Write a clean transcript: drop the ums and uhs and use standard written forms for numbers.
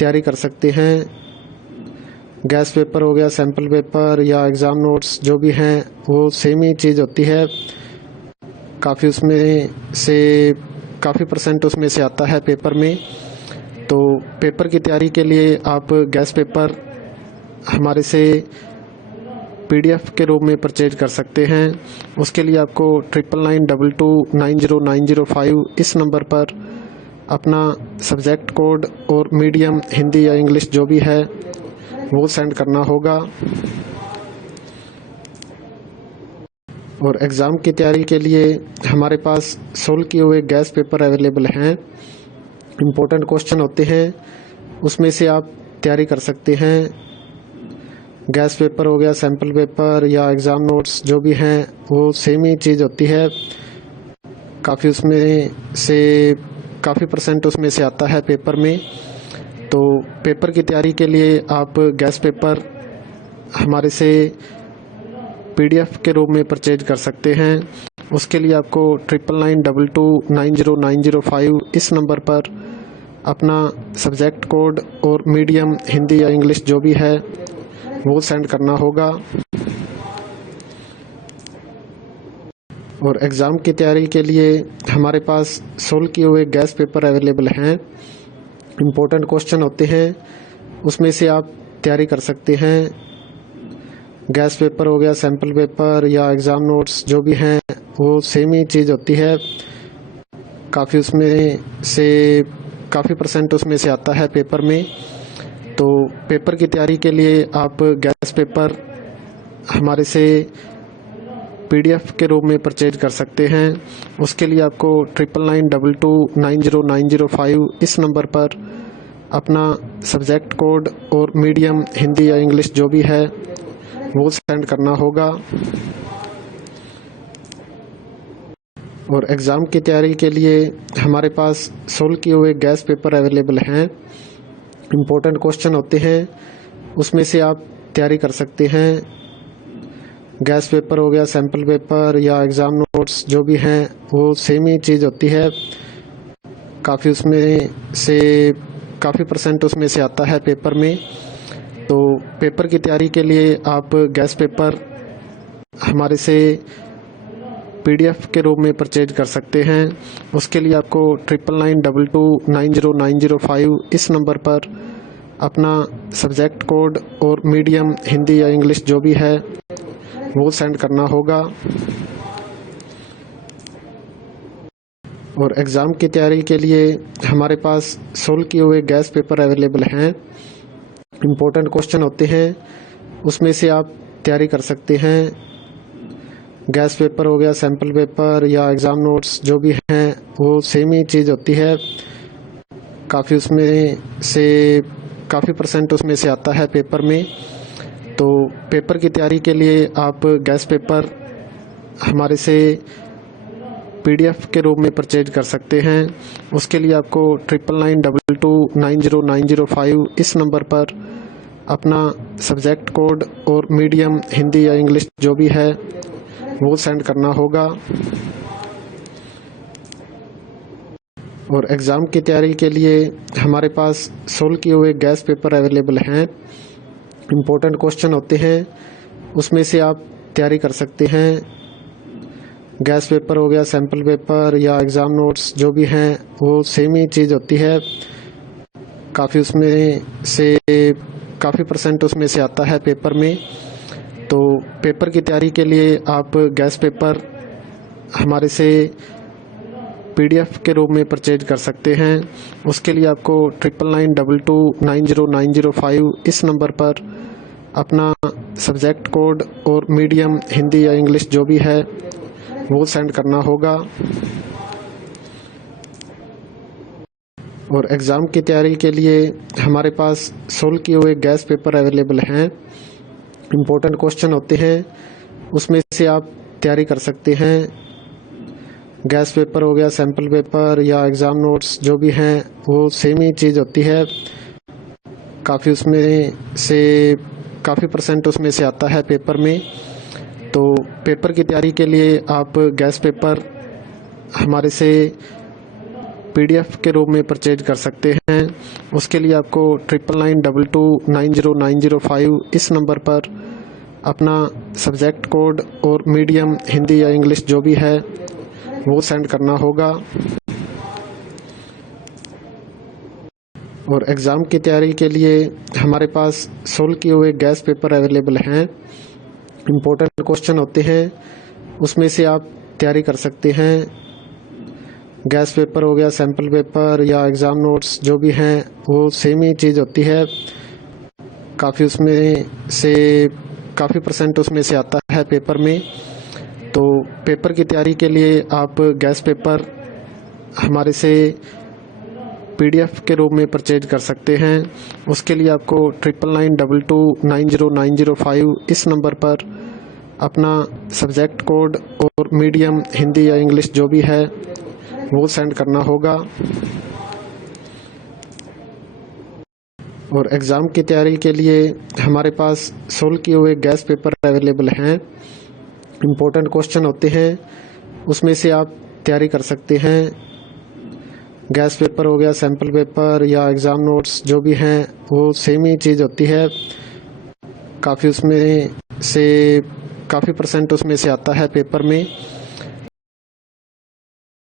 तैयारी कर सकते हैं। गैस पेपर हो गया, सैम्पल पेपर या एग्ज़ाम नोट्स जो भी हैं वो सेम ही चीज़ होती है। काफ़ी परसेंट उसमें से आता है पेपर में। तो पेपर की तैयारी के लिए आप गैस पेपर हमारे से PDF के रूप में परचेज कर सकते हैं। उसके लिए आपको 9992290905 इस नंबर पर अपना सब्जेक्ट कोड और मीडियम हिंदी या इंग्लिश जो भी है वो सेंड करना होगा। और एग्ज़ाम की तैयारी के लिए हमारे पास सोल्व किए हुए गैस पेपर अवेलेबल हैं। इम्पोर्टेंट क्वेश्चन होते हैं, उसमें से आप तैयारी कर सकते हैं। गैस पेपर हो गया, सैम्पल पेपर या एग्ज़ाम नोट्स जो भी हैं वो सेम ही चीज़ होती है। काफ़ी परसेंट उसमें से आता है पेपर में। तो पेपर की तैयारी के लिए आप गैस पेपर हमारे से PDF के रूप में परचेज कर सकते हैं। उसके लिए आपको 9992290905 इस नंबर पर अपना सब्जेक्ट कोड और मीडियम हिंदी या इंग्लिश जो भी है वो सेंड करना होगा। और एग्ज़ाम की तैयारी के लिए हमारे पास सोल्व किए हुए गैस पेपर अवेलेबल हैं। इम्पोर्टेंट क्वेश्चन होते हैं, उसमें से आप तैयारी कर सकते हैं। गैस पेपर हो गया, सैम्पल पेपर या एग्ज़ाम नोट्स जो भी हैं वो सेम ही चीज़ होती है। काफ़ी परसेंट उसमें से आता है पेपर में। तो पेपर की तैयारी के लिए आप गैस पेपर हमारे से PDF के रूप में परचेज कर सकते हैं। उसके लिए आपको 9992290905 इस नंबर पर अपना सब्जेक्ट कोड और मीडियम हिंदी या इंग्लिश जो भी है वो सेंड करना होगा। और एग्ज़ाम की तैयारी के लिए हमारे पास सोल्व किए हुए गैस पेपर अवेलेबल हैं। इम्पोर्टेंट क्वेश्चन होते हैं, उसमें से आप तैयारी कर सकते हैं। गैस पेपर हो गया, सैम्पल पेपर या एग्ज़ाम नोट्स जो भी हैं वो सेम ही चीज़ होती है। काफ़ी परसेंट उसमें से आता है पेपर में। तो पेपर की तैयारी के लिए आप गैस पेपर हमारे से PDF के रूप में परचेज कर सकते हैं। उसके लिए आपको 9992290905 इस नंबर पर अपना सब्जेक्ट कोड और मीडियम हिंदी या इंग्लिश जो भी है वो सेंड करना होगा। और एग्ज़ाम की तैयारी के लिए हमारे पास सोल्व किए हुए गैस पेपर अवेलेबल हैं। इम्पोर्टेंट क्वेश्चन होते हैं, उसमें से आप तैयारी कर सकते हैं। गैस पेपर हो गया, सैम्पल पेपर या एग्ज़ाम नोट्स जो भी हैं वो सेम ही चीज़ होती है। काफ़ी परसेंट उसमें से आता है पेपर में। तो पेपर की तैयारी के लिए आप गैस पेपर हमारे से PDF के रूप में परचेज कर सकते हैं। उसके लिए आपको 9992290905 इस नंबर पर अपना सब्जेक्ट कोड और मीडियम हिंदी या इंग्लिश जो भी है वो सेंड करना होगा। और एग्ज़ाम की तैयारी के लिए हमारे पास सोल्व किए हुए गैस पेपर अवेलेबल हैं। इम्पोर्टेंट क्वेश्चन होते हैं, उसमें से आप तैयारी कर सकते हैं। गैस पेपर हो गया, सैम्पल पेपर या एग्ज़ाम नोट्स जो भी हैं वो सेम ही चीज़ होती है। काफ़ी परसेंट उसमें से आता है पेपर में। तो पेपर की तैयारी के लिए आप गैस पेपर हमारे से PDF के रूप में परचेज कर सकते हैं। उसके लिए आपको 9992290905 इस नंबर पर अपना सब्जेक्ट कोड और मीडियम हिंदी या इंग्लिश जो भी है वो सेंड करना होगा। और एग्ज़ाम की तैयारी के लिए हमारे पास सोल्व किए हुए गैस पेपर अवेलेबल हैं। इम्पोर्टेंट क्वेश्चन होते हैं, उसमें से आप तैयारी कर सकते हैं। गैस पेपर हो गया, सैम्पल पेपर या एग्ज़ाम नोट्स जो भी हैं वो सेम ही चीज़ होती है। काफ़ी परसेंट उसमें से आता है पेपर में। तो पेपर की तैयारी के लिए आप गैस पेपर हमारे से PDF के रूप में परचेज कर सकते हैं। उसके लिए आपको 9992290905 इस नंबर पर अपना सब्जेक्ट कोड और मीडियम हिंदी या इंग्लिश जो भी है वो सेंड करना होगा। और एग्ज़ाम की तैयारी के लिए हमारे पास सोल्व किए हुए गैस पेपर अवेलेबल हैं। इम्पोर्टेंट क्वेश्चन होते हैं, उसमें से आप तैयारी कर सकते हैं। गैस पेपर हो गया, सैम्पल पेपर या एग्ज़ाम नोट्स जो भी हैं वो सेम ही चीज़ होती है। काफ़ी परसेंट उसमें से आता है पेपर में। तो पेपर की तैयारी के लिए आप गैस पेपर हमारे से PDF के रूप में परचेज कर सकते हैं। उसके लिए आपको 9992290905 इस नंबर पर अपना सब्जेक्ट कोड और मीडियम हिंदी या इंग्लिश जो भी है वो सेंड करना होगा। और एग्ज़ाम की तैयारी के लिए हमारे पास सोल्व किए हुए गैस पेपर अवेलेबल हैं। इम्पोर्टेंट क्वेश्चन होते हैं, उसमें से आप तैयारी कर सकते हैं। गैस पेपर हो गया, सैम्पल पेपर या एग्ज़ाम नोट्स जो भी हैं वो सेम ही चीज़ होती है। काफ़ी परसेंट उसमें से आता है पेपर में।